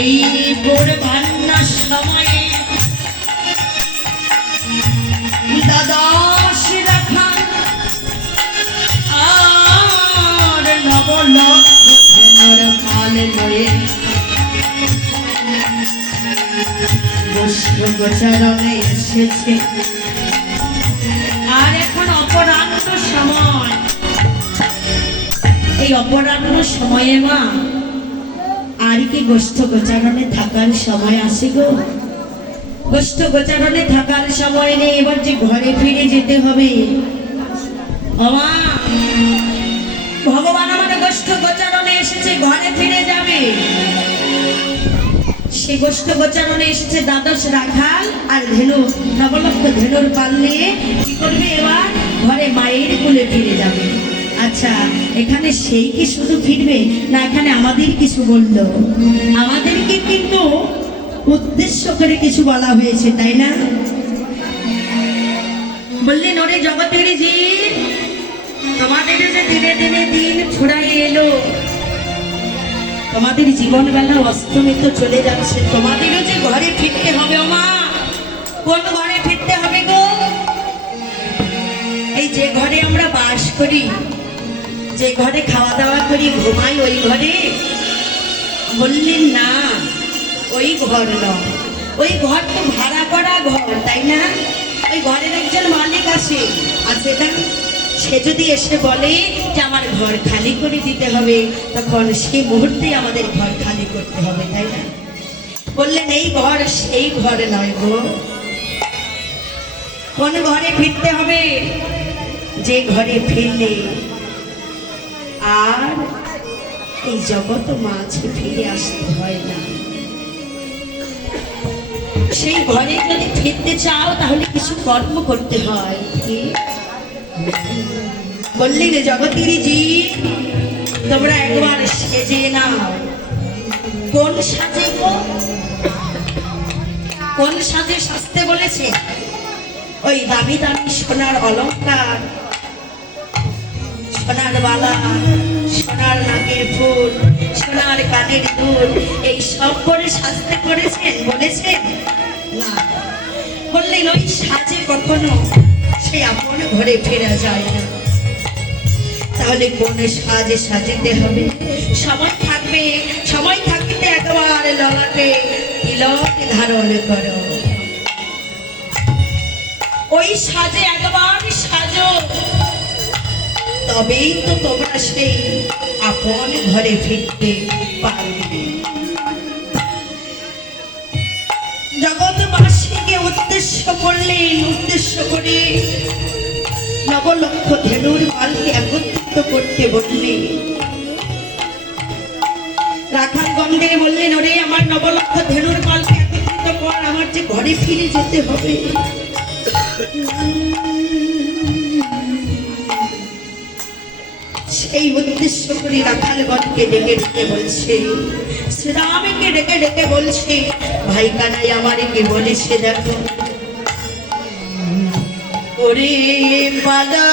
এই পূর্বাহ্ন সময়ে দ্বাদশ রাখাল আর নবলক্ষণের কাল লয়ে গোচরণে এসেছে। আর এখন অপরাহ্ন সময়, এই অপরাহ্ন সময়ে মা আর কি গোষ্ঠ গোচারণে থাকার সময় আসে গো? গোষ্ঠ গোচারণে থাকার সময় নেই, এবার যে ঘরে ফিরে যেতে হবে। মা ভগবান আমার গোষ্ঠ গোচারণে এসেছে, ঘরে ফিরে যাবে। সে গোষ্ঠ গোচারণে এসেছে দ্বাদশ রাখাল আর ধেনু, নবলক্ষ ধেনুর পাল নিয়ে কি করবে? এবার ঘরে মায়ের কুলে ফিরে যাবে। আচ্ছা, এখানে সেই কি শুধু ফিরবে না, এখানে আমাদের কিছু বললো? আমাদেরকে কিন্তু উদ্দেশ্য করে কিছু বলা হয়েছে, তাই না? বললেন, ওরে জগতের জি, তোমাদের যে দিনে দিনে দিন ফুরাই এলো, তোমাদের জীবন বেলা অস্তমিত চলে যাচ্ছে, তোমাদেরও যে ঘরে ফিরতে হবে। ও মা, কোন ঘরে ফিরতে হবে গো? এই যে ঘরে আমরা বাস করি, যে ঘরে খাওয়া দাওয়া করি, ঘুমাই, ওই ঘরে? বললেন না, ওই ঘর নয়, ওই ঘর তো ভাড়া করা ঘর, তাই না? ওই ঘরের একজন মালিক আছে না? সে যদি এসে বলে যে আমার ঘর খালি করে দিতে হবে, তখন সেই মুহূর্তে আমাদের ঘর খালি করতে হবে, তাই না? বললেন এই ঘর সেই ঘরে নয় গো। কোন ঘরে ফিরতে হবে? যে ঘরে ফিরলে আর এই জগৎ মাঝে ফিরে আসতে হয় না। সেই ঘরে যদি ফিরতে চাও তাহলে কিছু কর্ম করতে হয়। বললেন জগতের জি, তোমরা একবার সেজে নাও। কোন সাজে গো? কোন সাজে সাজতে বলেছে? ওই দামি দামি সোনার অলংকার, সোনার বালা, সোনার নাকের ফুল, সোনার কানের দুল, এই সব করে সাজতে করেছেন বলেছেন না। বললেন ওই সাজে কখনো সে আপন ঘরে ফেরা যায় না। তাহলে কোন সাজে সাজিতে হবে? সময় থাকবে, সময় থাকিতে একবার ললাটে তিলক ধারণ করো। ওই সাজে একবার সাজো, তবেই তো তোমরা সেই আপন ঘরে ফিরতে পারবে। জগৎবাসীকে উদ্দেশ্য করলেন, উদ্দেশ্য করে নবলক্ষ ধেনুর পালকে একত্রিত করতে বললেন। রাখালগণদের বললেন, ওরে আমার নবলক্ষ ধেনুর পালকে একত্রিত কর, আমার যে ঘরে ফিরে যেতে হবে। সেই উদ্দেশ্য করে রাখালগণকে ডেকে ডেকে বলছে, শ্রীরামকে ডেকে ডেকে বলছে, ভাই কানাই আমারে কি বলেছে দেখো। ওরে পাদা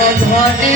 ধনে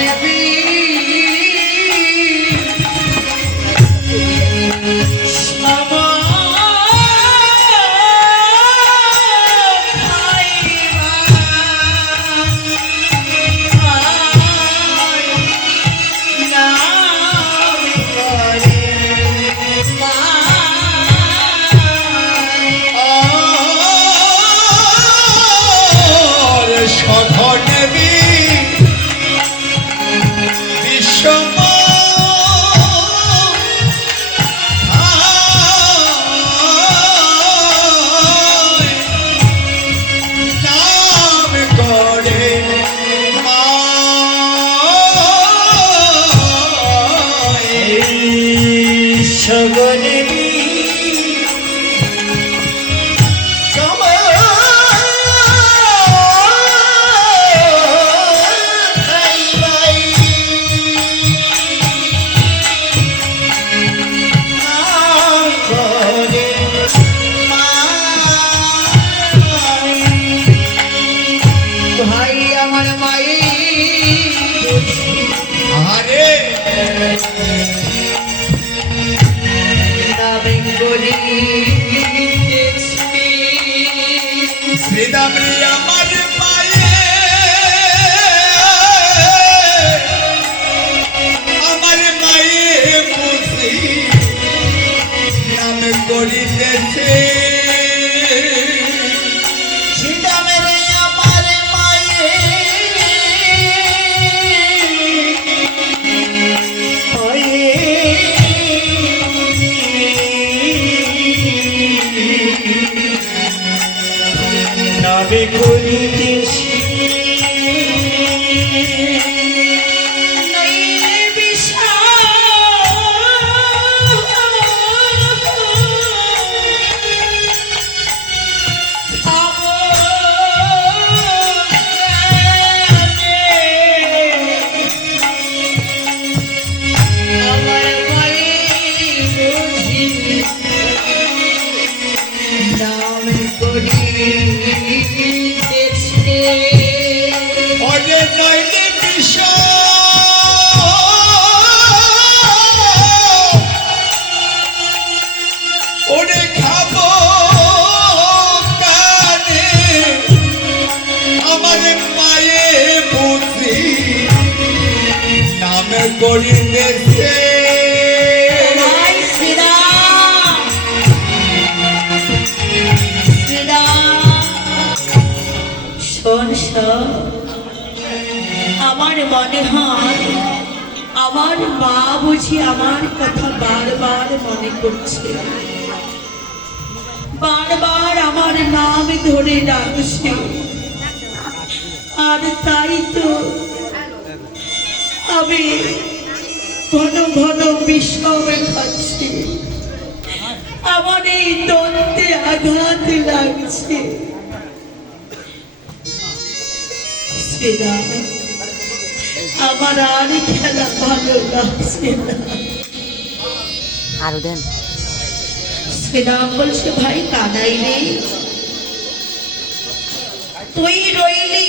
আমার মনে হয় আমার মা বুঝি আমার কথা বারবার মনে করছে, বারবার আমার নাম ধরে ডাকছে, আর তাই তো আমি ঘন ঘন বিষম খাচ্ছি, আমার এই দন্তে আঘাত লাগছে। আমার আর খেলা ভালো লাগছে না। শ্রীরাম বলছে, ভাই কানাই রে, তুই রইলি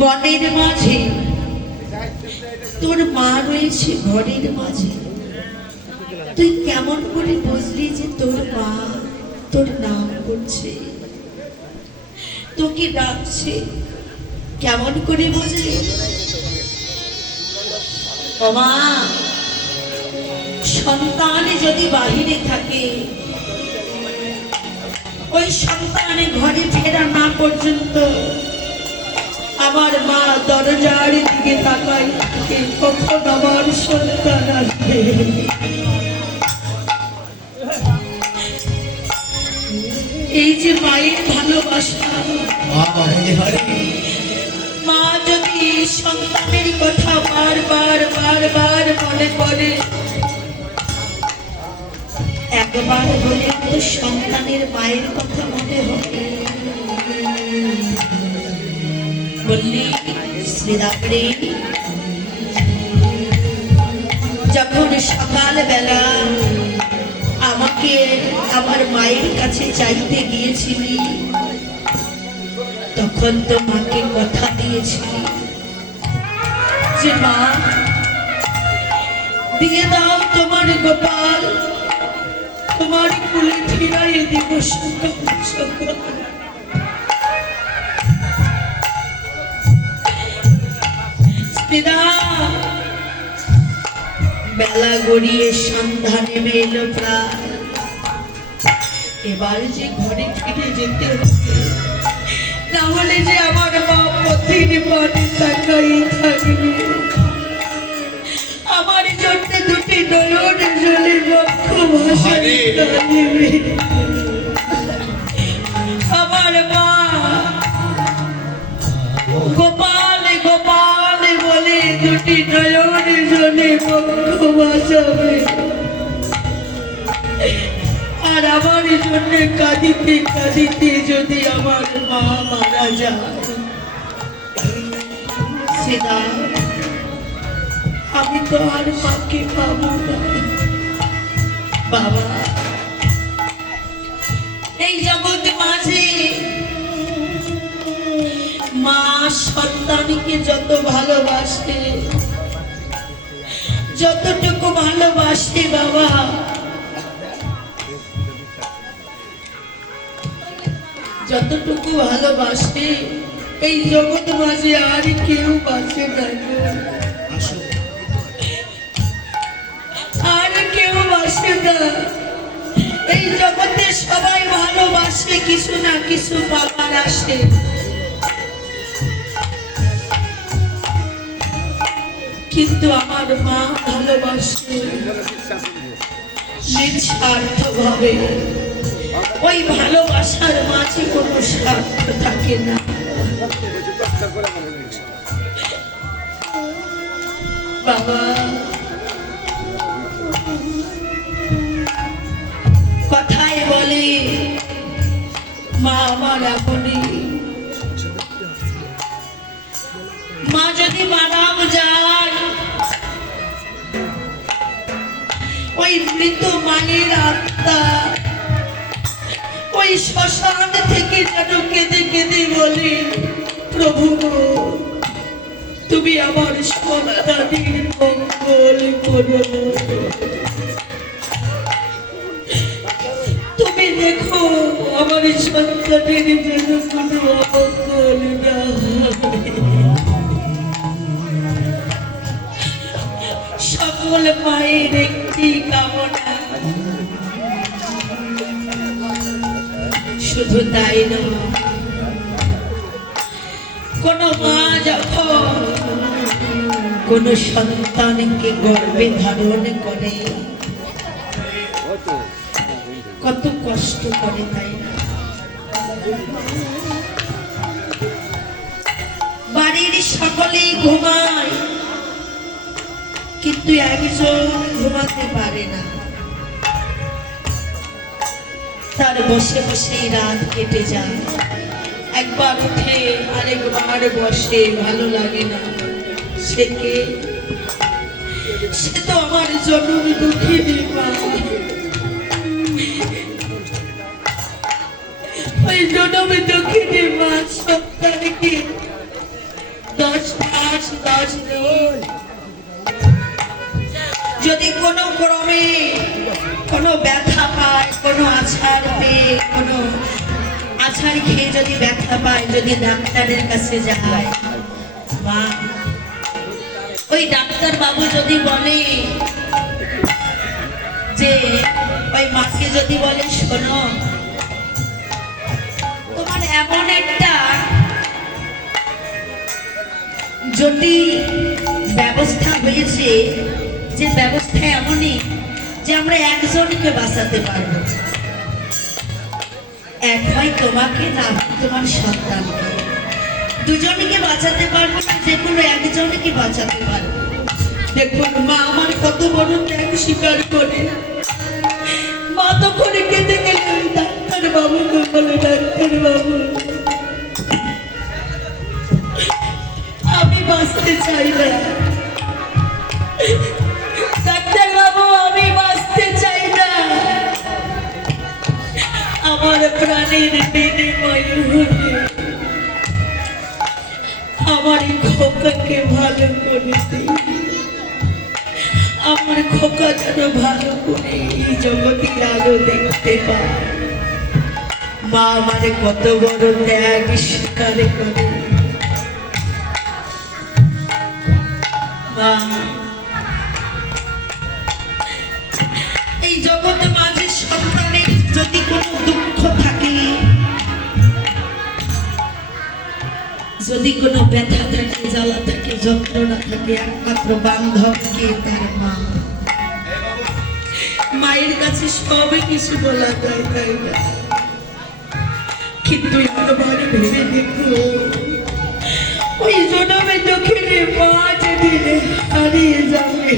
বনের মাঝে, তোর মা রয়েছে ঘরের মাঝে, তুই কেমন করে বুঝলি যে তোর মা তোর নাম করছে, তোকে ডাকছে, কেমন করে বুঝলি? ও মা, সন্তান যদি বাহিরে থাকে, ওই সন্তানের ঘরে ফেরা না পর্যন্ত আমার মা দরজার দিকে তাকাই, কখন আমার সন্তান আসবে। এই যে মায়ের ভালোবাসা, মা যদি সন্তানের কথা বারবার বারবার মনে করে, একবার হলে তো সন্তানের মায়ের কথা মনে হবে। বললি শ্রীরামরে, যখন সকালবেলা আমাকে আমার মায়ের কাছে চাইতে গিয়েছিলি, তখন তো মাকে কথা দিয়েছিলি যে মা দিয়ে দাও তোমার গোপাল, তোমার কুলে ফিরাই দিব বেলা গড়িয়ে সন্ধ্যা নেমে এলো প্রায়, এবার যে ঘরে ফিরে যেতে হবে, না হলে যে আমার মা পথের পানে তাকাই থাকবে। আমার জন্য দুটি নয়ন জলে বক্ষ ভাসাবে। আমার মা গোপাল গোপাল বলে দুটি নয়ন জলে বক্ষ ভাসাবে, আর আমার জন্য কাঁদিতে কাঁদিতে যদি আমার মা মারা যায়, সেটা আমি তো আর মাকে পাবো না। বাবা, এই জগৎ মাঝে মা সন্তানকে যত ভালোবাসে, যতটুকু ভালোবাসে বাবা, যতটুকু ভালোবাসে এই জগৎ মাঝে আর কেউ বাঁচে না, আর কেউ বাসে না। এই জগতে সবাই ভালোবাসে, কিছু না কিছু পাবার আসে, কিন্তু আমার মা ভালোবাসে নিঃস্বার্থ ভাবে। ওই ভালোবাসার মাঝে কোনো স্বার্থ থাকে না। বাবা, কথায় বলে মা আমার আপনি, মা যদি মারাও যায়, ওই মৃত মায়ের আত্মা ওই শ্মশান থেকে যেন কেঁদে কেঁদে বলে, প্রভু তুমি আমার সন্তানের মঙ্গল করো, তুমি দেখো আমার সন্তানের যেন কোনো অমঙ্গল না হয়। সকল মায়ের একটি কামনা, শুধু তাই নয়, কোন মা যখন কোন সন্তানকে গর্ভে ধারণ করে কত কষ্ট করে, তাই না? বাড়ির সকলেই ঘুমায়, কিন্তু একজন ঘুমাতে পারে না, তার বসে বসেই রাত কেটে যায়। একবার উঠে আরেকবার বসে, ভালো লাগে না। সে কে? সে তো আমার জনম দুঃখিনী মা। ওই জনম দুঃখিনী মা সন্তানকে 10 মাস 10 দিন যদি কোনো ক্রমে কোনো ব্যথা পায়, কোনো আছাড় পেয়ে, কোনো আছাড় খেয়ে যদি ব্যথা পায়, যদি ডাক্তারের কাছে যায়, মা ওই ডাক্তার বাবু যদি বলে যে ওই মাকে যদি বলে, শোনো তোমার এমন একটা যদি ব্যবস্থা হয়েছে, যে ব্যবস্থা এমনই যে আমরা একজনকে বাঁচাতে পারবো, এক হয় তোমাকে, না তোমার সন্তানকে, দুজনকে বাঁচাতে পারবো না, যে কোনো একজনকে বাঁচাতে পারবো। দেখুন মা আমার কত বড় ত্যাগ স্বীকার করে। মা তো করে কেঁদে গেলে ডাক্তার বাবুকে বলে, ডাক্তার বাবু আমি বাঁচতে চাই না, ডাক্তার বাবু আমি বাঁচতে চাই না, আমার প্রাণের বিনিময় হলে আমার এই খোকাকে ভালো করে দিই, আমার খোকা যেন ভালো করে এই জগতের আলো দেখতে পায়। মা আমারে কত বড় ত্যাগ স্বীকার করে। মা, এই জগতে মাঝে সন্তানের যদি কোনো দুঃখ থাকে, যদি কোনো ব্যথা থাকে, জ্বালা থাকে, যন্ত্রণা থাকে, একমাত্র বান্ধবকে তার মা। মায়ের কাছে সবই কিছু বলা যায়, তাই না? কিন্তু একবার ভেবে দেখো, ওই জনমে দক্ষিণে মা যেদিন হারিয়ে যাবে,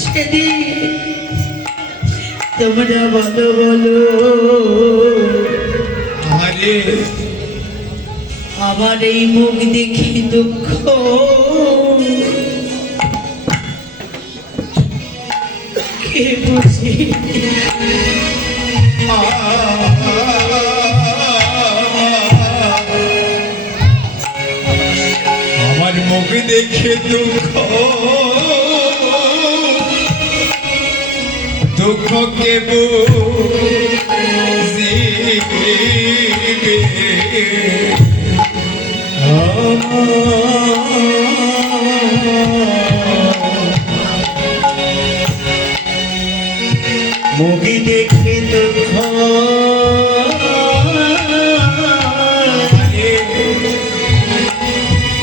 সেদিন তোমরা বলো বলো আমার এই মুখ দেখি দুঃখ কে বুঝি? আমার মুখ দেখে দুঃখ দুঃখ কে বুঝিবে? মুখ দেখে দুঃখ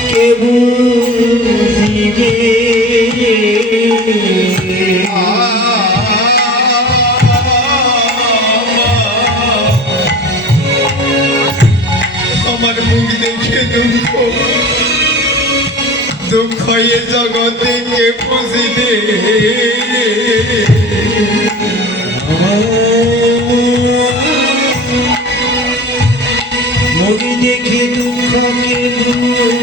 কে বুঝিবে? আমার মুখ দেখে দুঃখ দুঃখ এ জগতে কে বুঝিবে? মুখ দেখে দুঃখ কে বুঝিবে?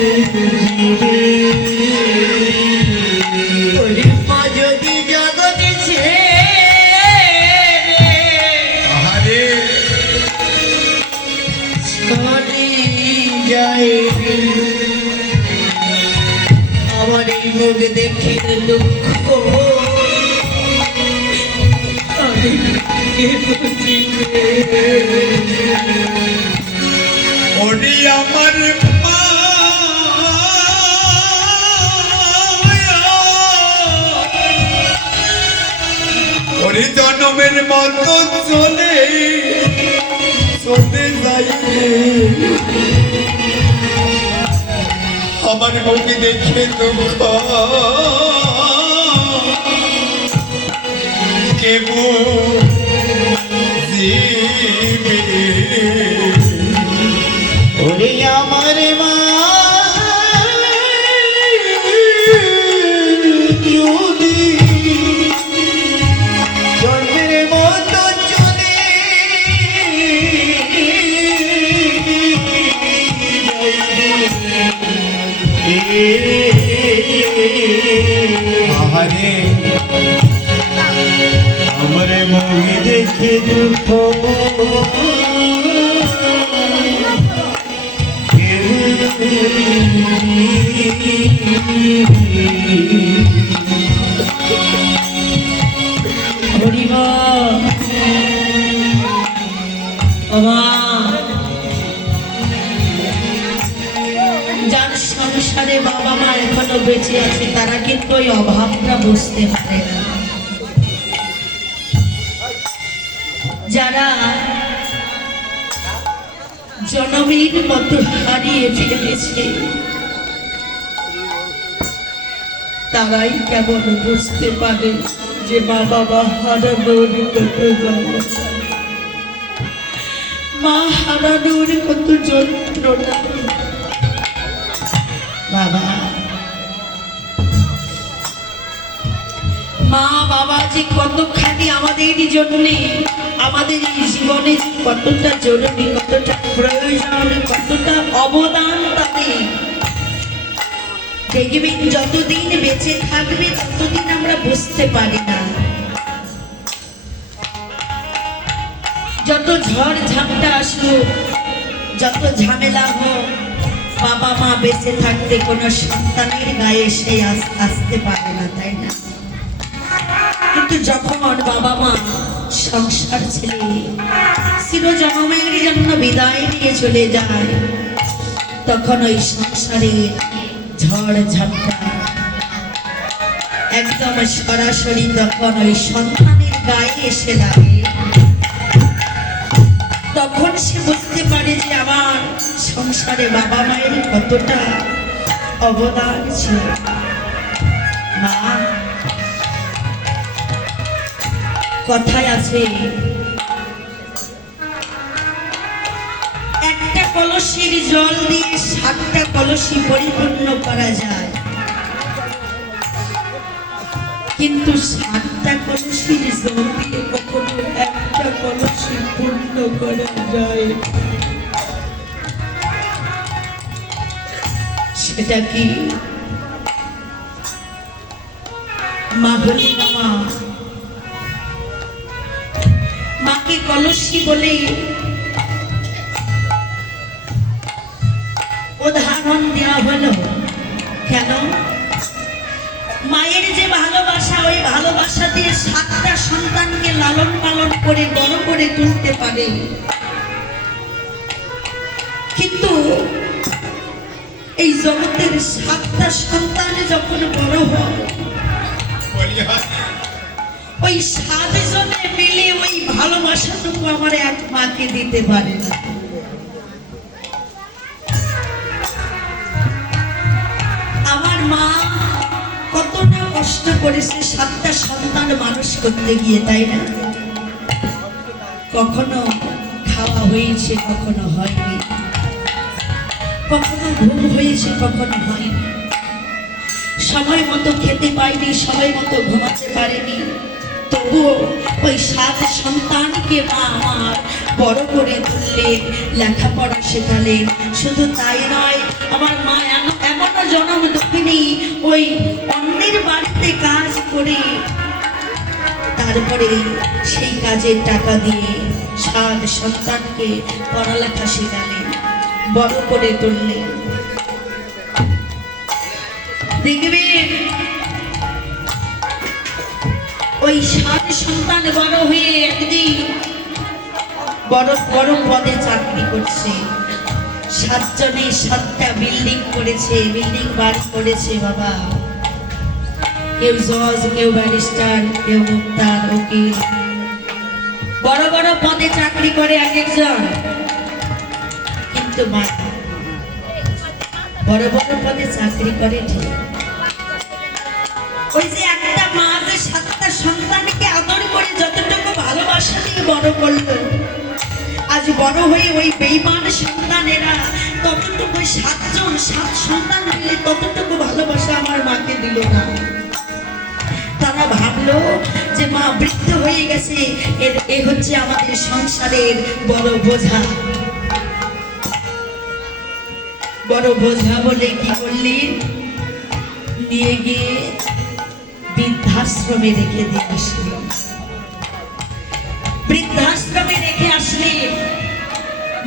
ওরে মা যদি জগতে আহারে ছড়ে যায়, আমার এই মুখ দেখে দুঃখ আমি কে বুঝিবে? ওরে আমার মা ওরে জনমের মতো চলে চলে যাই আমার মুখ দেখে দুঃখ কে বুঝিবে? ওরে আমার মা যদি জন্মের মতো চলে আহারে আমার মুখ দেখে দুঃখ কে হরিমা মা, যার সংসারে বাবা মা এখনো বেঁচে আছে তারা কিন্তু ওই অভাবটা বুঝতে পারে না। যারা জনমের মতো হারিয়ে ফেলেছে তারাই কেবল বুঝতে পারে যে মা বাবা হারানোর কত জ্বালা, মা হারানোর কত যন্ত্রণা। বাবা, মা বাবা যে কতখানি আমাদের জন্যে, আমাদের এই জীবনে কতটা জরুরি, কতটা প্রয়োজন, কতটা অবদান তাদের, দেখবেন যতদিন বেঁচে থাকবে ততদিন আমরা বুঝতে পারি না। যত ঝড় ঝাপটা আসুক, যত ঝামেলা হোক, বাবা মা বেঁচে থাকতে কোনো সন্তানের গায়ে সে আসতে পারে না, তাই না? কিন্তু যখন বাবা মা সংসার ছেড়ে চিরজন্মের জন্য বিদায় নিয়ে চলে যায়, তখন ওই সংসারে ঝড় ঝাপটা একদম সরাসরি তখন ওই সন্তানের গায়ে এসে লাগে। তখন সে বুঝতে পারে যে আমার সংসারে বাবা মায়ের কতটা অবদান ছিল। মা, কথায় আছে একটা কলসির জল দিয়ে 7টা কলসি পরিপূর্ণ করা যায়, কিন্তু 7টা কলসির জল দিয়ে কখনো একটা কলসি পূর্ণ করা যায়। সেটা কি? মা বলি না, মাকে কলসি বলে উদাহরণ দেওয়া হলো। কেন? মায়ের যে ভালোবাসা, ওই ভালোবাসা দিয়ে 7টা সন্তানকে লালন পালন করে বড় করে তুলতে পারে, কিন্তু এই জগতের 7টা সন্তান যখন বড় হয়, ওই 7 জনে মিলে ওই ভালোবাসাটুকু আমার এক মাকে দিতে পারে না। আমার মা কতটা কষ্ট করেছে 7টা সন্তান মানুষ করতে গিয়ে, তাই না? কখনো খাওয়া হয়েছে, কখনো হয়নি, কখনো ঘুম হয়েছে, কখনো হয়নি, সময় মতো খেতে পাইনি, সময় মতো ঘুমাতে পারেনি, তবুও ওই 7 সন্তানকে মা আমার বড় করে তুললেন, লেখাপড়া শেখালেন। শুধু তাই নয়, আমার মা এমনও জন্ম দুঃখিনী, ওই অন্যের বাড়িতে কাজ করে তারপরে সেই কাজের টাকা দিয়ে 7 সন্তানকে পড়ালেখা শেখালেন, বড় করে তুললেন। দেখবেন ওই 7 সন্তান বড় হয়ে একদিন বড় বড় পদে চাকরি করছে। 7 জনে 7টা বিল্ডিং করেছে, বিল্ডিং বাড়ি করেছে। বাবা, কেউ জজ, কেউ ব্যারিস্টার, কেউ মুক্তার, উকিল, বড় বড় পদে চাকরি করে এক একজন। কিন্তু মা বড় বড় পদে চাকরি করে ঠিক, ওই যে একটা মা যে 7টা সন্তানকে আদর করে যতটুকু ভালোবাসা দিয়ে বড় করলো, আজ বড় হয়ে ওই বেঈমান সন্তানেরা ততটুকু 7 সন্তান মিলে ততটুকু ভালোবাসা আমার মাকে দিল না। তারা ভাবলো যে মা বৃদ্ধ হয়ে গেছে, এ হচ্ছে আমাদের সংসারের বড় বোঝা। বড় বোঝা বলে কি করলেন? নিয়ে গিয়ে বৃদ্ধাশ্রমে রেখে দিয়ে আসলেন। বৃদ্ধাশ্রমে রেখে আসলে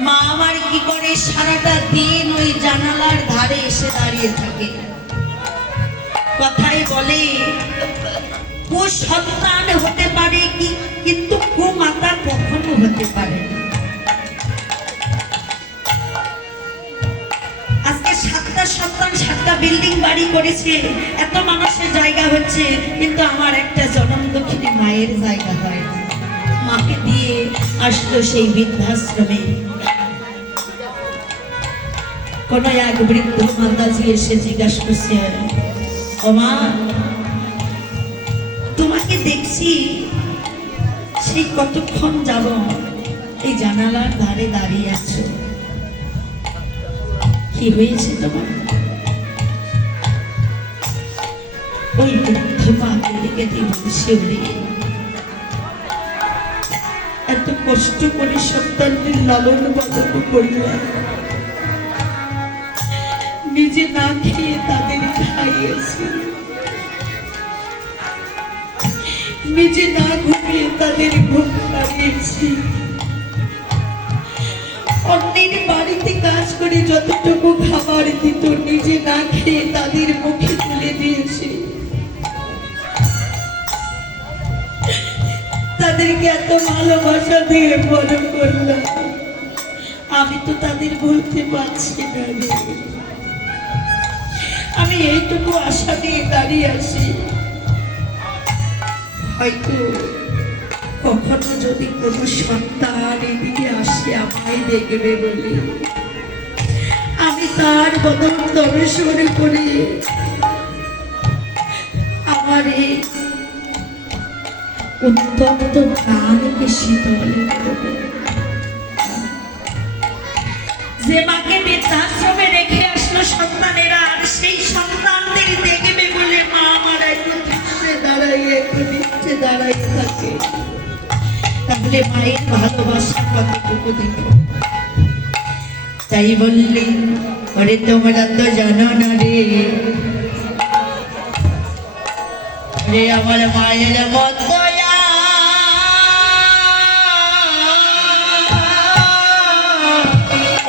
মা আমার কি করে, সারাটা দিন ওই জানালার ধারে এসে দাঁড়িয়ে থাকে। কথাই বলে কুসন্তান হতে পারে কি, কিন্তু কুমাতা কখনো হতে পারে না। আজকে 7টা সন্তান 7টা বিল্ডিং বাড়ি করেছে, এত মানুষের জায়গা হচ্ছে, কিন্তু আমার একটা জনম দক্ষিণী মায়ের জায়গা হয় না। মাকে দিয়ে আসলো সেই বৃদ্ধাশ্রমে। কোন এক বৃদ্ধ মাতাজি এসে জিজ্ঞাসা করছে, ও মা, তোমাকে দেখছি সেই কতক্ষণ যাব এই জানালার ধারে দাঁড়িয়ে আছো, কি হয়েছে তোমার? ওই বৃদ্ধ মাকে দেখে বসে এত কষ্ট করে সন্তানদের লালন পালন করলাম, নিজে না খেয়ে তাদের খাইয়েছি, নিজে না ঘুমিয়ে তাদের ঘুম পাড়িয়েছি, অন্যের বাড়িতে কাজ করে করে যতটুকু খাবার দিত নিজে না খেয়ে তাদের মুখে তুলে দিয়েছে। তাদেরকে এত ভালোবাসা দিয়ে বড় করলাম, আমি তো তাদের বলতে পারছি না রে। আমি এইটুকু আশা নিয়ে দাঁড়িয়ে আছি, হয়তো কখনো যদি কোনো সন্তান এদিকে আসে আমায় দেখবে বলে আমি তার বদল দর্শন করে আমার এই উত্তপ্ত প্রাণকে শীতল করব। যে মাকে বৃদ্ধাশ্রমে রেখে আসলো সন্তানেরা, আর সেই সন্তানদের দেখবে বলে মা আমার একটু নিচে দাঁড়াই থাকে, তাহলে মায়ের ভালোবাসা কতটুকু দেখো। তাই বললি ওরে তোমরা তো জানো না রে, রে আমার মায়ের মতো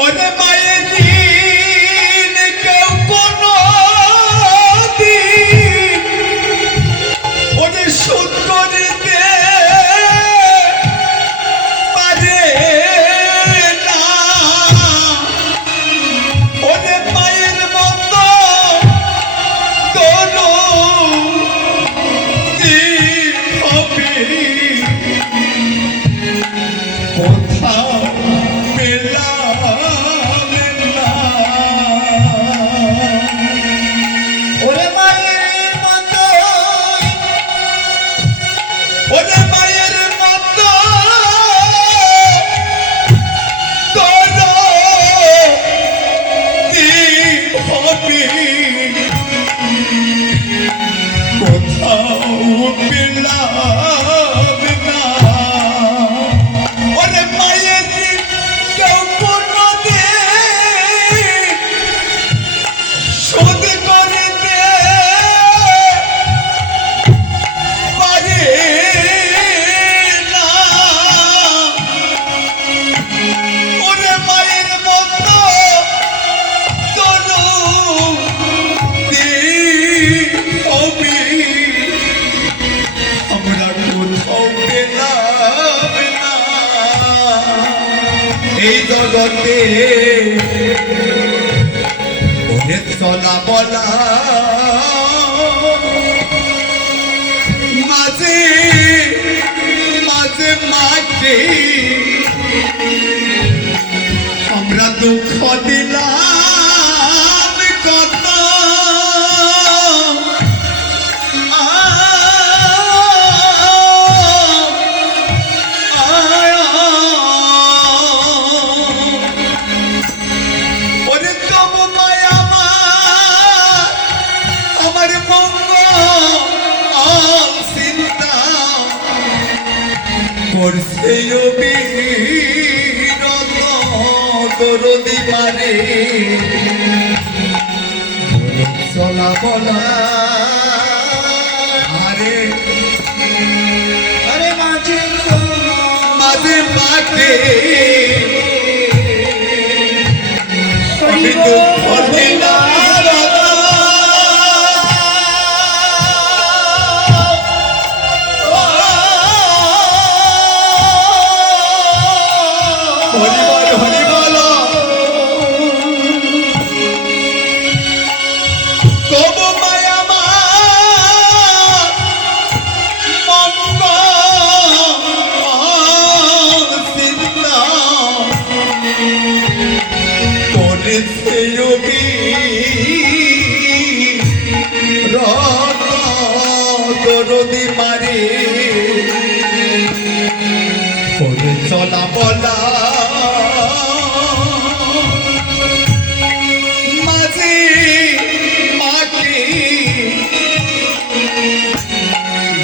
ওরে মায়ের দিন কেউ কোনো দিন ওরে শোধ করিতে পারে না। ওরে মায়ের মতো কোনো দিন হবে কোথাও পেলাম না। ওরে মায়ের মতো ওরে মায়ের মতো তোর দিন হবে কোথাও পেলাম না। ওরে মায়ের দিন কেউ কোনো দিন শোধ করিতে পারে না। ওরে মায়ের মতো কোনো দিন হবে আমরা কোথাও পেলাম না। এই জগতে ওরে চলা বলা মাঝে মাঝে মাঝে আমরা দুঃখ দিলাম কত। ওরে তবু মায় আমার মঙ্গল চিন্তা করছে অবিরত দরদি পারে চলা বলা। আরে আরে মাঝে মাঝে মাঝে আমি দুঃখ দিলাম হরিবল হরিবল তবু মায়া মঙ্গল চিন্তা তোরে সেয়বি রত দরদি মারে করে চলা বলা মাঝে মাকে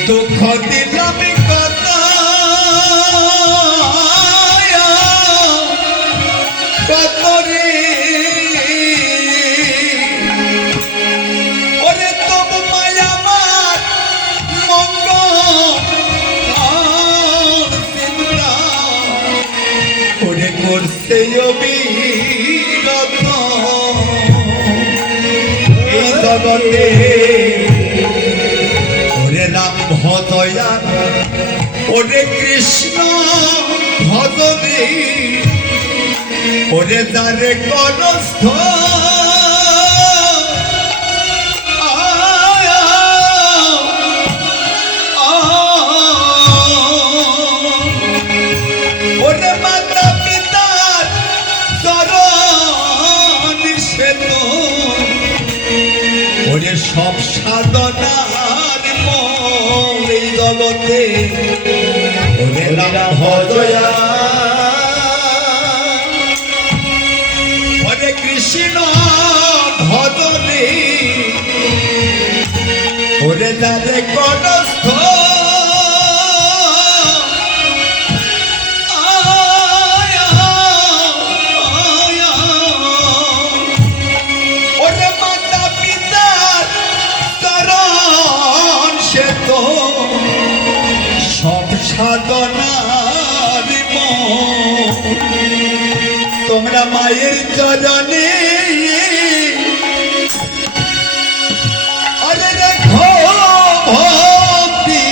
দুঃখ দিলাম কত। কত রে ওরে তবু মায়া আমার মঙ্গল চিন্তা ওরে করছে অবিরত জগতে ওরে রাম ভজয়া ওরে কৃষ্ণ ভজনে ওরে তারে কনস্থ ওরে মাতা পিতার চরণ সেতু ওরে সব সাধনার মূল এই জগতে ওরে রাম ভজয়া ওরে কৃষ্ণ ভজনে ওরে তারে কনস্থ ওরে মাতা পিতার চরণ সেতু সব সাধনার মূল। তোমরা মায়ের চরণে আরে রেখো ভক্তি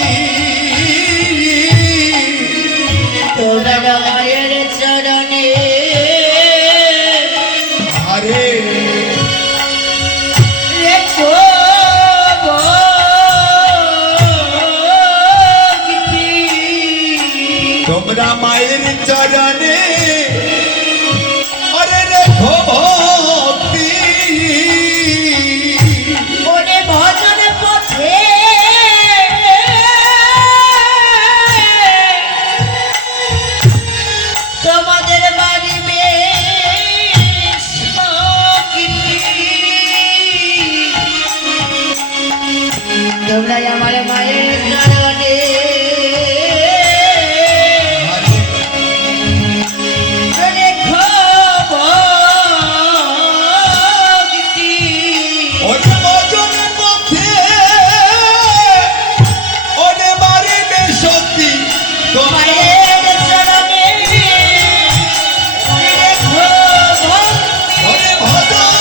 তোমরা মায়ের চরণে আরে রেখো ভক্তি। তোমরা মায়ের চরণে আরে রেখো ভক্তি ওরে ভজন পথে তোমাদের বাড়ি বেশ তোমরা আমার মায়ের চরণে রেখো ভক্তি। ওরে ভজন পথে ওরে বাড়িবে সত্যি তোমার মায়ের চরণে রেখো ভক্তি। ওরে ভজন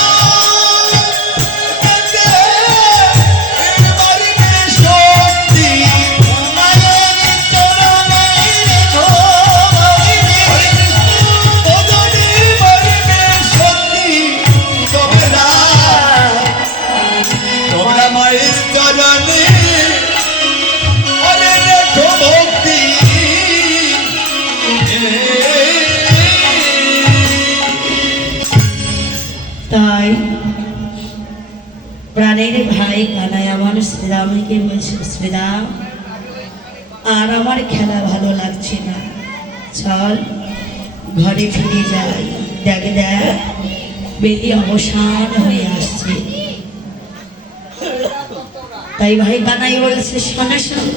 পথে বাড়িবে সত্যি মায়ের চরণে রেখো ভক্তি। ভজনে বাড়িবে সত্যি তোমরা তোমরা মায়ের চরণে ওরে রেখো ভক্তি তাই প্রাণের ভাই কানাই আমার শ্রীরামকে বলছে, শ্রীরাম আর আমার খেলা ভালো লাগছে না, চল ঘরে ফিরে যাই। দেখ দেখ বেদি অবসান হয়ে আসছে। তাই ভাই কানাই বলছে, শোনা শোন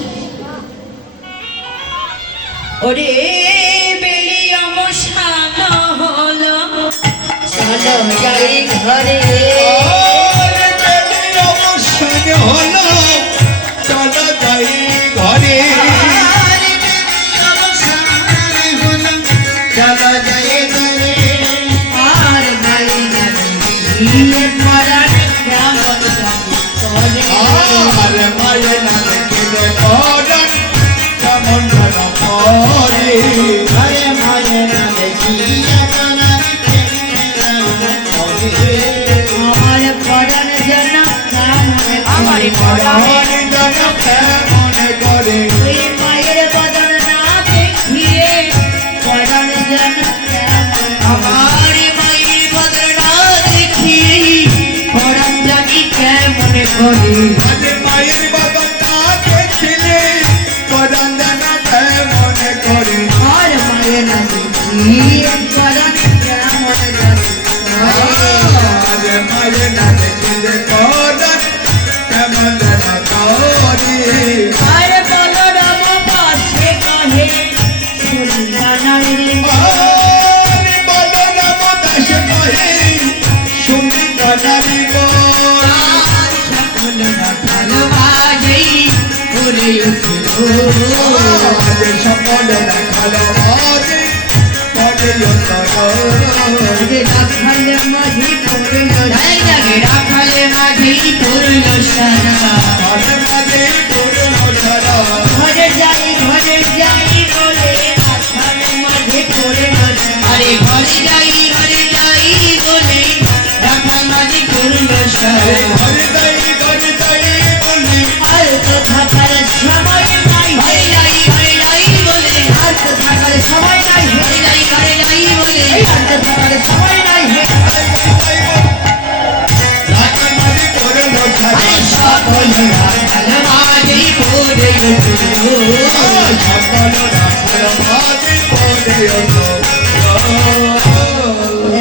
ওরে বেলি অবসান হলো, চলো যাই ঘরে। ওরে বেলি অবসান হলো চলো যাই ঘরে চলো যাই ঘরে। আর ভাই বিয়ে করার কেমন করে? আর মায়ের নামে কেঁদে করেন কেমন যেন করে আরে মায়ের নামে বিয়ে করার কেমন করে? আমার পরাণ যেন কেমন করে? আমার যেন কেমন করে ওই মায়ের বদন না দেখিয়ে পরাণ যেন কেমন আমার মায়ের বদন না দেখিয়ে পরাণ জানি কেমন করে? আজ মায়ের বদন না দেখিলে পরাণ যেন কেমন করে আর মায়ের না দেখিয়ে পরাণ কেমন জানি করে? আজ মায়ের নামে কেঁদে করেন কেমন যেন করে আরে বলো রাম পাশে কহে সুলতানার রে। আরে বলো রাম দাস কহে শুনি কানারি গো আর সকল ভালোবাসি করে উঠলো। আজ সকলে রাখালো বাজে করে রাখালে মাঝি পড়ল তাই লাগে রাখালে মাঝি পড়ল সারা ঘরে মাঝে পড়লো সারা ঘরে যাই বলে রাখালে মাঝে পড়ল আরে ঘরে যাই বলে রাখাল মাঝে পড়ল সারা ঘরে যাই বলি আর তো থাকার সময় নাই ঘরে যাই বলে আর তো থাকার সময় নাই ঘরে যাই বলে আর তো থাকার সময় নাই রাখাল মাঝে পড়লো সারা আরে সকল রাখাল মাঝেই পড়ে সকল রাখাল মাঝে পড়লো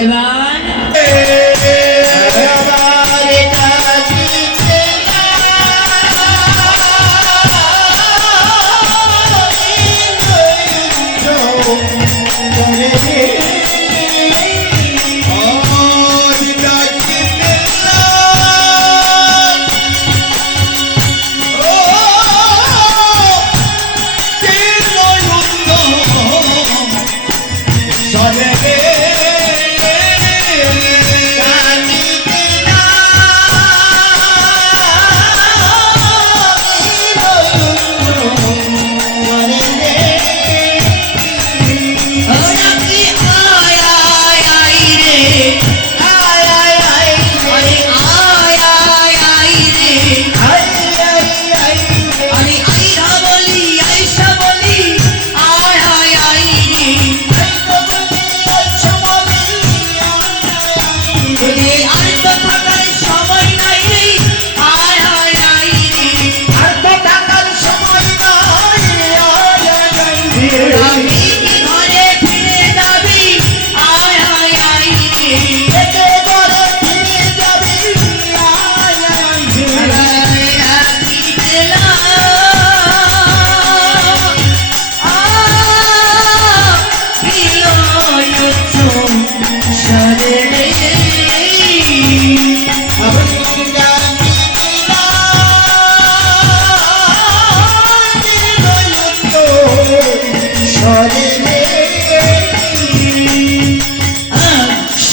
এবার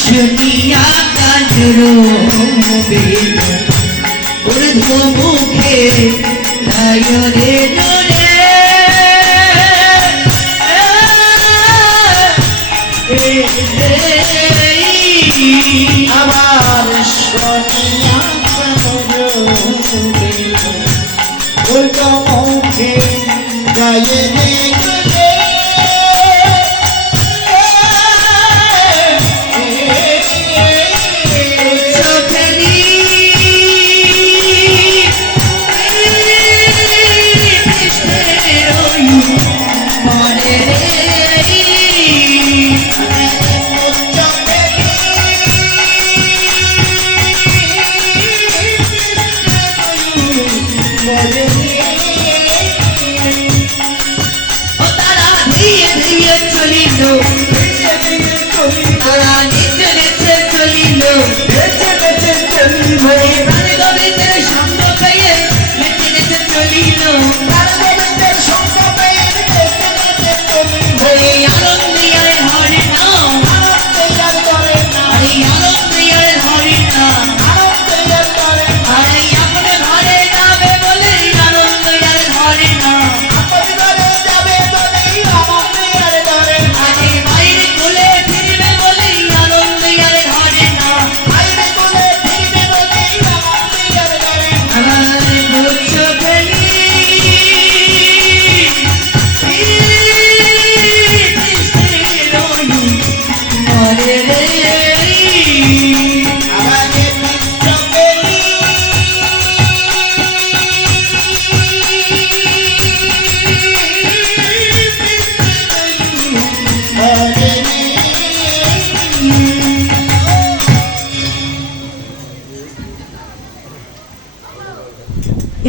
শুনিয়া কাজর ঊর্ধ্ব মুখে রে আবার শুনিয়া উল্টো মুখে গায়ে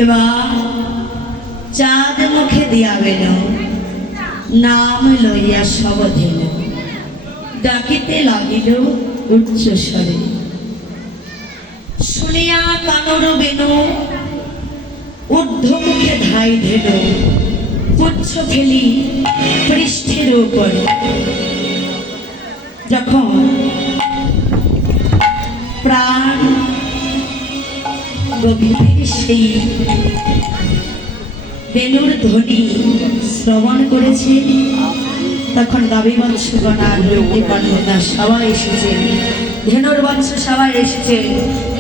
এবার চাঁদ মুখে দিয়াবেন নাম লইয়া সবধেন ডাকিতে লাগিল উচ্চ স্বরে শুনিয়া কানর বেনু ঊর্ধ্ব মুখে ধাই ধেল পুচ্ছ ফেলি পৃষ্ঠের উপরে যখন প্রাণ গভীরের সেই বেলুর ধ্বনি শ্রবণ করেছে, তখন গাভী বংশগণ আর রইতে পারল না, সবাই এসেছে, ধেনুর বংশ সবাই এসেছে।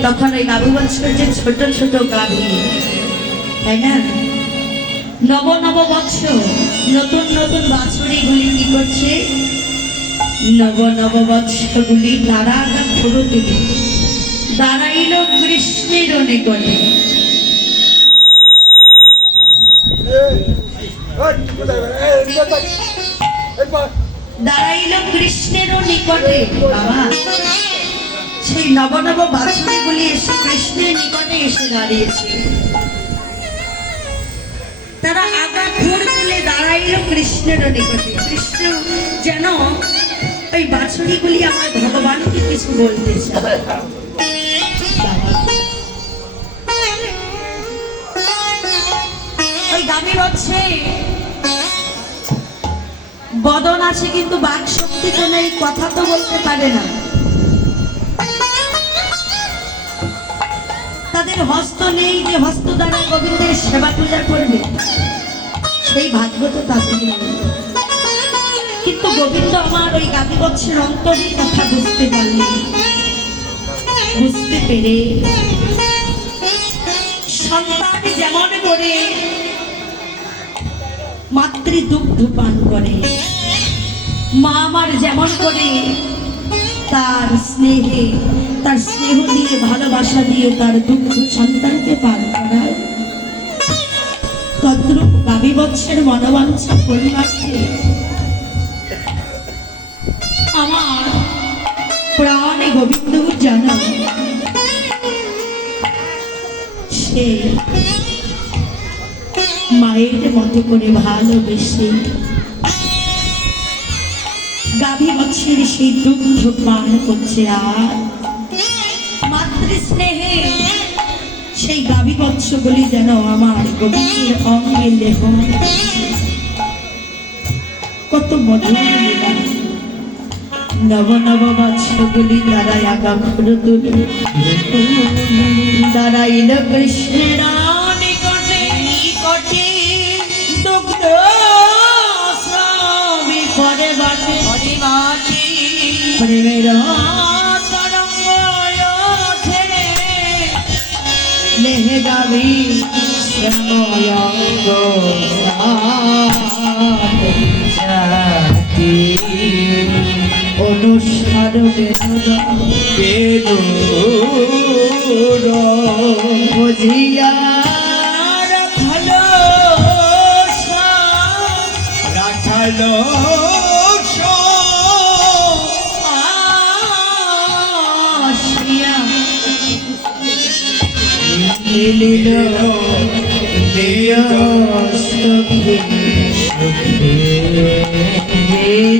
তখন ওই গাভী বংশের যে ছোট ছোট গাভী, তাই না, নব নব বৎসর নতুন নতুন বাছুরিগুলি কি করছে, নব নব বৎসগুলি তারা ফোড়ো তুলি দাঁড়াইল কৃষ্ণের নিকটে। দাঁড়াইল কৃষ্ণের নিকটে। বাবা, সেই নব নব বাছুরিগুলি এসে কৃষ্ণের নিকটে এসে দাঁড়িয়েছে। তারা আগা ঘুর তুলে দাঁড়াইল কৃষ্ণের নিকটে। কৃষ্ণ যেন ওই বাছুরিগুলি আমার ভগবানকে কিছু বলতে চায়। ওই গাভী হচ্ছে বদন আছে কিন্তু বাক শক্তি তো নেই, কথা তো বলতে পারে না। তাদের হস্ত নেই যে হস্ত দ্বারা গোবিন্দের সেবা পূজা করবে, সেই ভাগ্য তো তাদের নেই। কিন্তু গোবিন্দ আমার ওই গাভী বৎসের অন্তরের কথা বুঝতে পারলেন। বুঝতে পেরে সন্তান যেমন করে মাতৃ দুগ্ধ পান করে, মা আমার যেমন করে তার স্নেহে, তার স্নেহ দিয়ে ভালোবাসা দিয়ে তার দুগ্ধ সন্তানকে পান করায়, তদ্রূপ গাভী বৎসের মনোবাঞ্ছা পরিমার্থে আমার প্রাণ গোবিন্দ জানা সে মায়ের মতো করে ভালোবেসে গাভী বৎসের সেই দুগ্ধ পান করছে। আর মাতৃস্নেহে সেই গাভী বৎসগুলি যেন আমার গোবিন্দের অঙ্গে লেহ, কত মধুর লীলা। নব নব বৎসগুলি দাঁড়ায় আগা ঘুরে তুলে দাঁড়াইল কৃষ্ণের নিকটে, নিকটে দুগ্ধ শ্রাবি পরে বাটে, পরে বাটে প্রেমের তরঙ্গ ওঠে, লেহে গাভী শ্যাময়ঙ্গ সাথী অনুসার বেদুর বুঝিয়া রাখালো রাখালো আসিয়া মিলিল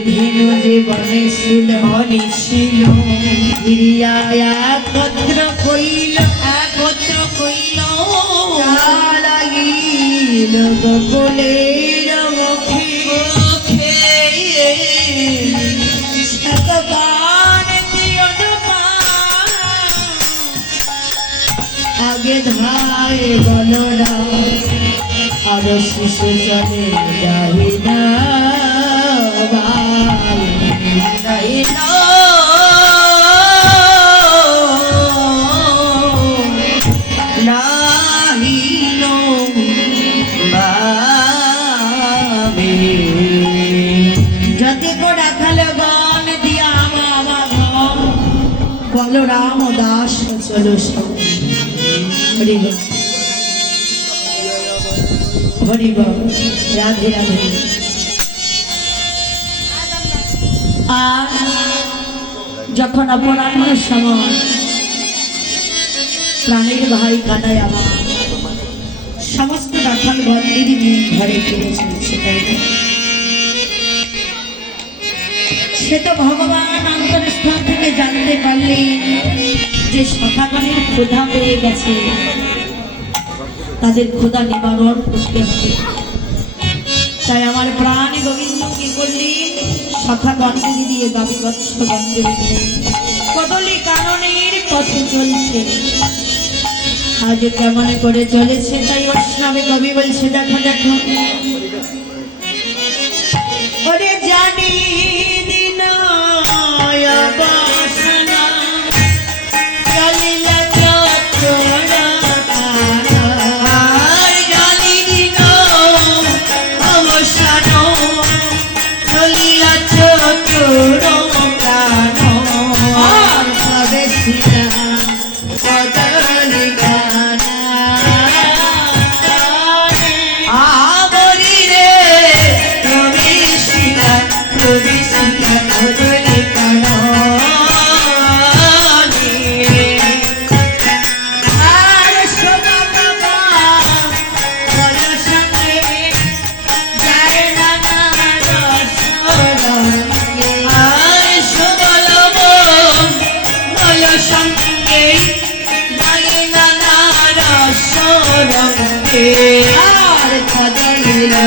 ধীন জীবনে ছিল অনিছিল, একত্র কইল, একত্র কইল লাগিল গোকুলের মুখে, মুখে গান আগে ধায় বলরা আর শিশু চলে যাই না যদি গোড়া খালো গান দিয়া আমার বলরাম দাস চলো হরিব হরিব রাধে রাধে। আর যখন অপরাহ্নের সময় প্রাণের ভাই কানাই আমার সমস্ত রাখাল বন্দির নিয়ে ঘরে ফিরে চলেছে, তাই না? সে তো ভগবান অন্তরস্থল থেকে জানতে পারলেন যে সখাগণের ক্ষুধা পেয়ে গেছে, তাদের ক্ষুধা নিবারণ করতে হবে। তাই আমার প্রাণ গোবিন্দ কি করলেন, সখা গণ্ডি দিয়ে গাবি বৎস গণ্ডি দিয়ে কদলি কাননের পথে চলছে। আজ কেমন করে চলেছে তাই বৈষ্ণবে কবি বলছে দেখো দেখো ওরে জানি দিন বাসনা চলিলা চক্র আর জানি দিন অবসান চলিলা চক্র আর সবে শিলা কদলি আর কদলিলা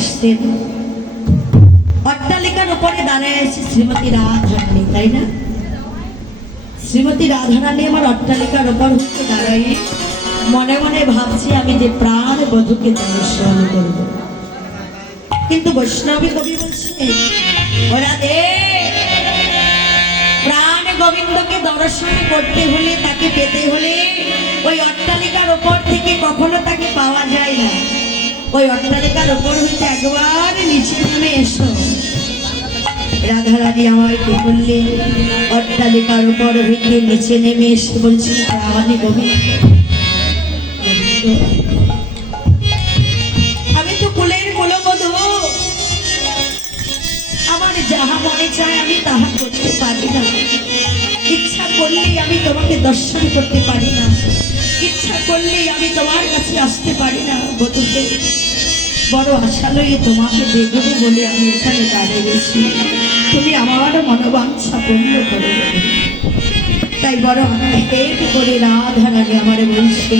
আসতেন অট্টালিকার উপরে দাঁড়ায় আছে শ্রীমতী রাধারানী তাই না শ্রীমতী রাধারানী আমার অট্টালিকার উপর হচ্ছে দাঁড়াই মনে মনে ভাবছি আমি যে প্রাণ বধূকে দর্শন করব কিন্তু বৈষ্ণবী কবি বলছে ওরা দে প্রাণ গোবিন্দকে দর্শন করতে হলে তাকে পেতে হলে ওই অট্টালিকার উপর থেকে কখনো তাকে পাওয়া যায় না ওই অট্টালিকার উপর হইতে একবার নিচে নেমে এসো রাধারানী আমার কি করলে অট্টালিকার উপর হইতে নিচে নেমে এসে বলছেন প্রাণী গোবিন্দ আমি তো কুলের কুলবধূ আমার যাহা মনে চায় আমি তাহা করতে পারি না ইচ্ছা করলেই আমি তোমাকে দর্শন করতে পারি না ইচ্ছা করলেই আমি তোমার কাছে আসতে পারি না বধূকে বড় আশা লইয়ে তোমাকে দেখব বলে আমি এখানে দাঁড়িয়ে গেছি তুমি আমার মনোবাঞ্ছা পূর্ণ করে দেবে তাই বড় আক্ষেপ করে রাধা রানী আমার বলছে,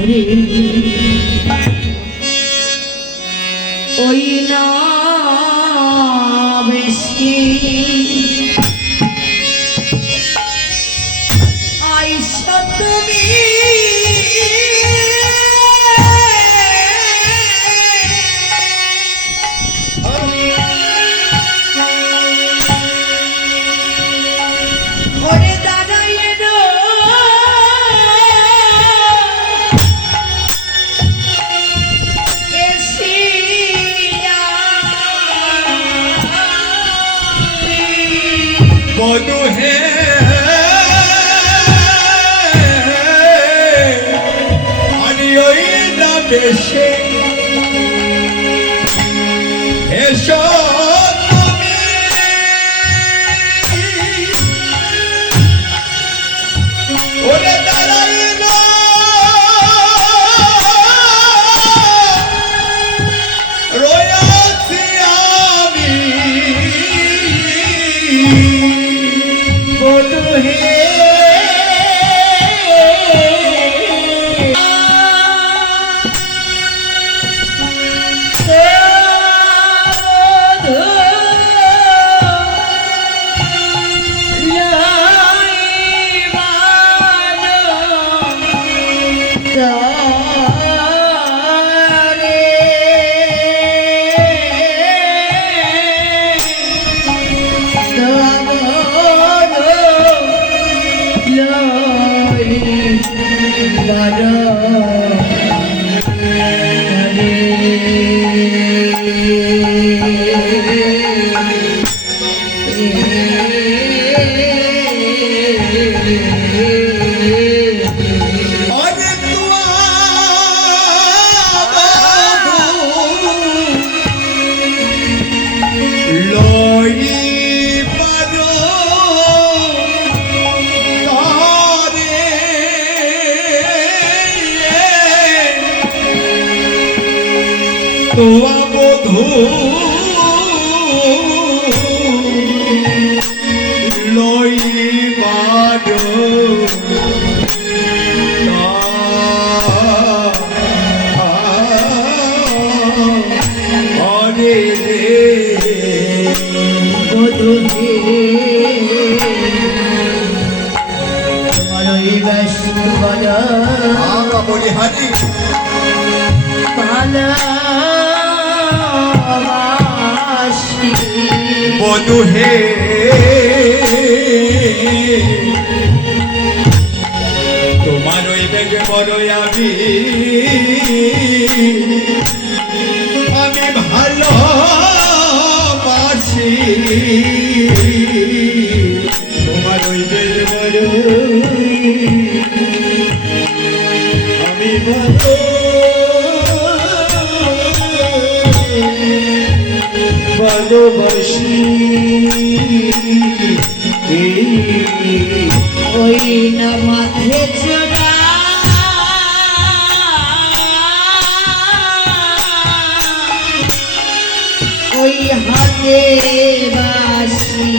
ওরে ওই না বেশি আইসা তুমি ওরে দাঁড়াইয়ে নো বধু হে আমি ওই না বেশে এসো তুমি ওরে দাঁড়াই না রয়াছি আমি বধু হে अरे लई पारो तारे तुआ बधू लई पारो বধু হে তোমার ওই ব্যস্ত বড় বলিহারি ভালোবাসি বধু হে তোমার ওই বেগে বড় আমি ভালোবাসি তোমার ওই বেগে বড় আমি ভালোবাসি ওই না মাথে চড়া ওই হাতে বাসি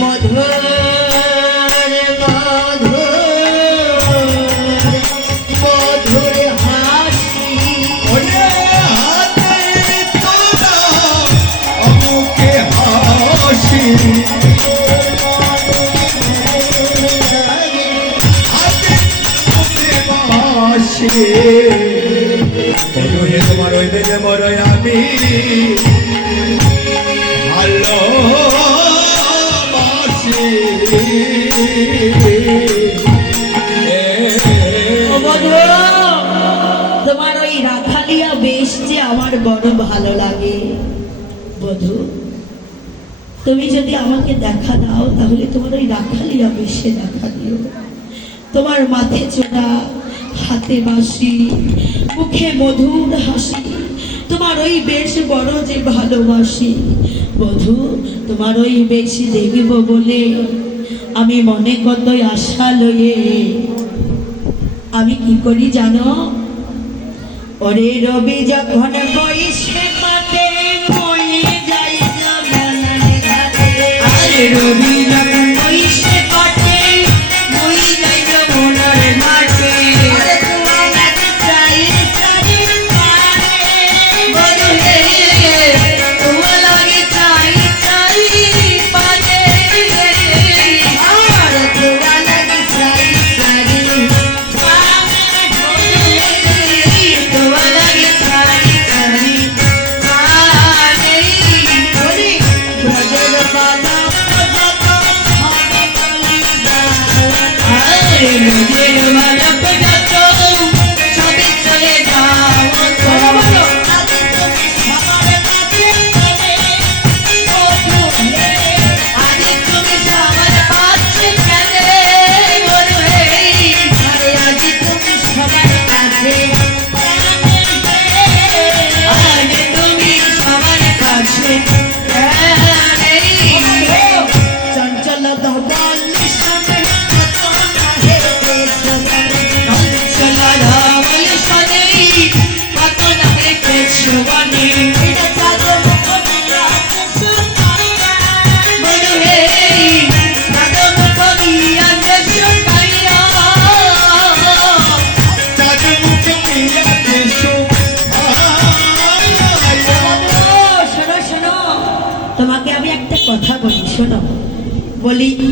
মধুর মধুর মধুর হাসি ওরে হাতে তোরা অমুকে হাসি হাতে তোকে বাসি বধু হে তোমার ওই বেগে বড় আমি ভালোবাসি ও বধু, তোমার ওই রাখালিয়া বেশ যে আমার বড় ভালো লাগে বধু। তুমি যদি আমাকে দেখা দাও তাহলে তোমার ওই রাখালিয়া বেশে দেখা দিও। তোমার মাথে চোরা হাতে বাঁশি মুখে মধুর হাসি তোমার ওই বেশ বড় যে ভালোবাসি বধু। তোমার ওই বেশি দেখিব বলে আমি মনে কতই আশা লয়ে আমি কি করি জানো, ওরে রবি যখন বইসে পাতে মই যাই জগন্নাথ ঘাটে। আরে রবি যখন বইসে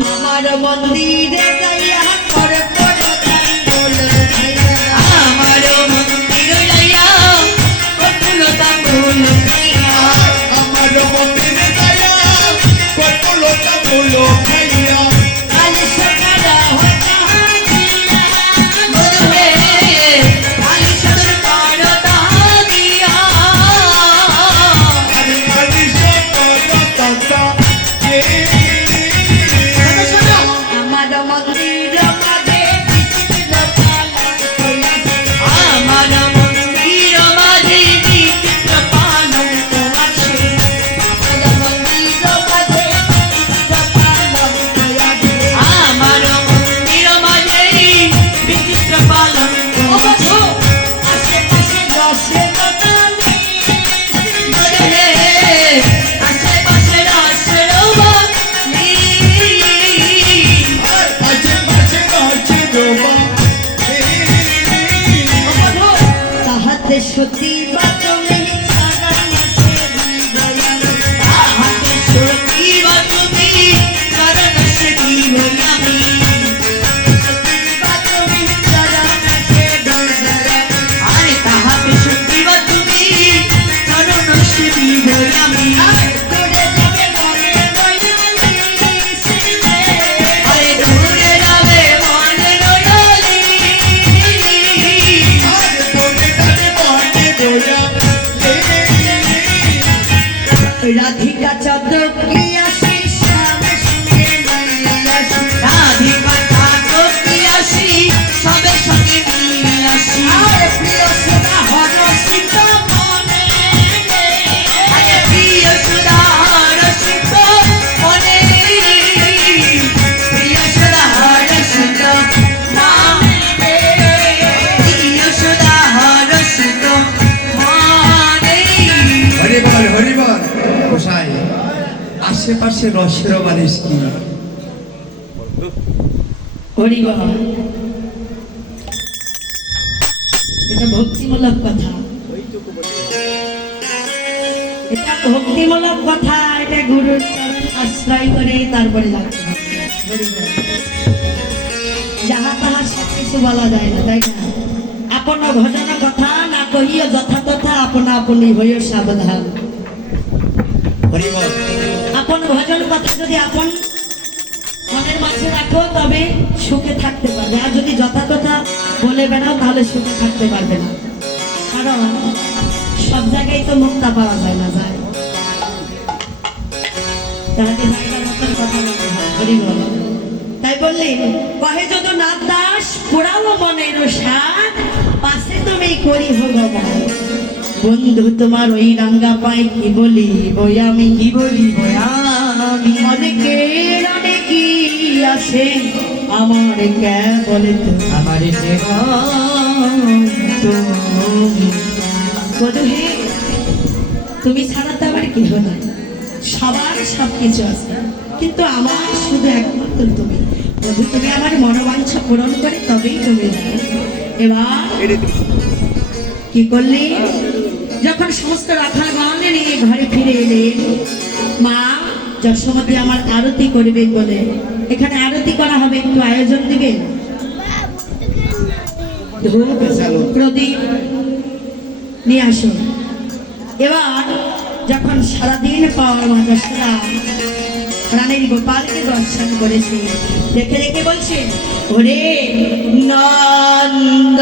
আমার মন্দিরে যাইয়া করে পড়ো তাই বলে ভাইয়া আমার মন্দির লইয়া কপুল তামুল খাইয়া আমার মন্দিরে যাইয়া কতলতা বলো খাইয়া কাল সকালে হতা দিয়া বধুরে কালী সদর করতা দিয়া আরে আরে সকলতা কে আমার মন্দির মাঝে বিচিত্র পালন করিয়াছে আমার মন্দির মাঝে বিচিত্র পালন আছে আমার মন্দির মাঝে বিচিত্র পালন করিয়াছে আমার মন্দির মাঝে বিচিত্র পালন ও আছে বধূ আশেপাশে দশে দোকানে বধুরে আশেপাশে রাসের বাণী আশেপাশে নাচে রোবা বধূ তাহাতে সতী বা তুমি সারা মাসে দয়ালু তাহাতে সতী বা তুমি চরণ সেবী হই আমি বা তুমি সারা মাসে দয়ালু আরে তাহাতে সতী বা তুমি চরণ সেবী হই আমি দূরে যাবে মনে দয়ালি সিনে আরে দূরে যাবে মন রয়ালি আরে তোরে তারে মনে দোয়া রাধিকা চন্দ্রকি আসি শ্যামে সঙ্গে মাইয়া আসি রাধিকা ঠাকুর কি আসি সবে সঙ্গে নিয়ে আসি আর প্রিয় সুধা হরসিত মনে আরে প্রিয় সুধা রসিক মনে প্রিয় সুধা রসিক মনে প্রিয় সুধা রসিক মনে হরিবল গোসাই আশেপাশে রসের মানুষ কি হরিবল এটা ভক্তিমূলক কথা এটা ভক্তিমূলক কথা এটা গুরুর চরণ আশ্রয় করে তারপরে যাচ্ছে হরিবল যাহা তাহা সব কিছু বলা যায় না তাই না আপন ভজন কথা না কহিও যথা তথা আপনা আপনি হইও সাবধান হরিবল আপন ভজন কথা যদি আপন মনের মাঝে রাখো তবে সুখে থাকতে পারবে আর যদি যথাযথা বলে বেড়াও তাহলে সুখে থাকতে পারবে না কারণ সব জায়গায় তো মুক্তা পাওয়া যায় না যায় তাহলে জায়গার মতন কথা বলতে হয় হরি বল তাই বললি কহে যত নাথ দাস পোড়াও মনের সাত পাশে তুমি করি ভগবান বন্ধু তোমার ওই রাঙ্গা পাই কি বলি বই আমি কি বলি আমি অনেকের অনেকই আছে আমার কে বলে তো আমার বধু হে তুমি ছাড়া তো আমার কেহ নাই সবার সব কিছু আছে কিন্তু আমার শুধু একমাত্র তুমি বধু তুমি আমার মনোবাঞ্ছা পূরণ করে তবেই তুমি যাও এবার কি করলি যখন সমস্ত রাখাল গণে নিয়ে ঘরে ফিরে এলে মা যশোমতী আমার আরতি করবেন বলে এখানে আরতি করা হবে একটু আয়োজন দিবেন ধূপ প্রদীপ নিয়ে আসুন এবার যখন সারাদিন পর মা যশোদা রানীর গোপালকে দর্শন করেছে দেখে দেখে বলছে ওরে নন্দ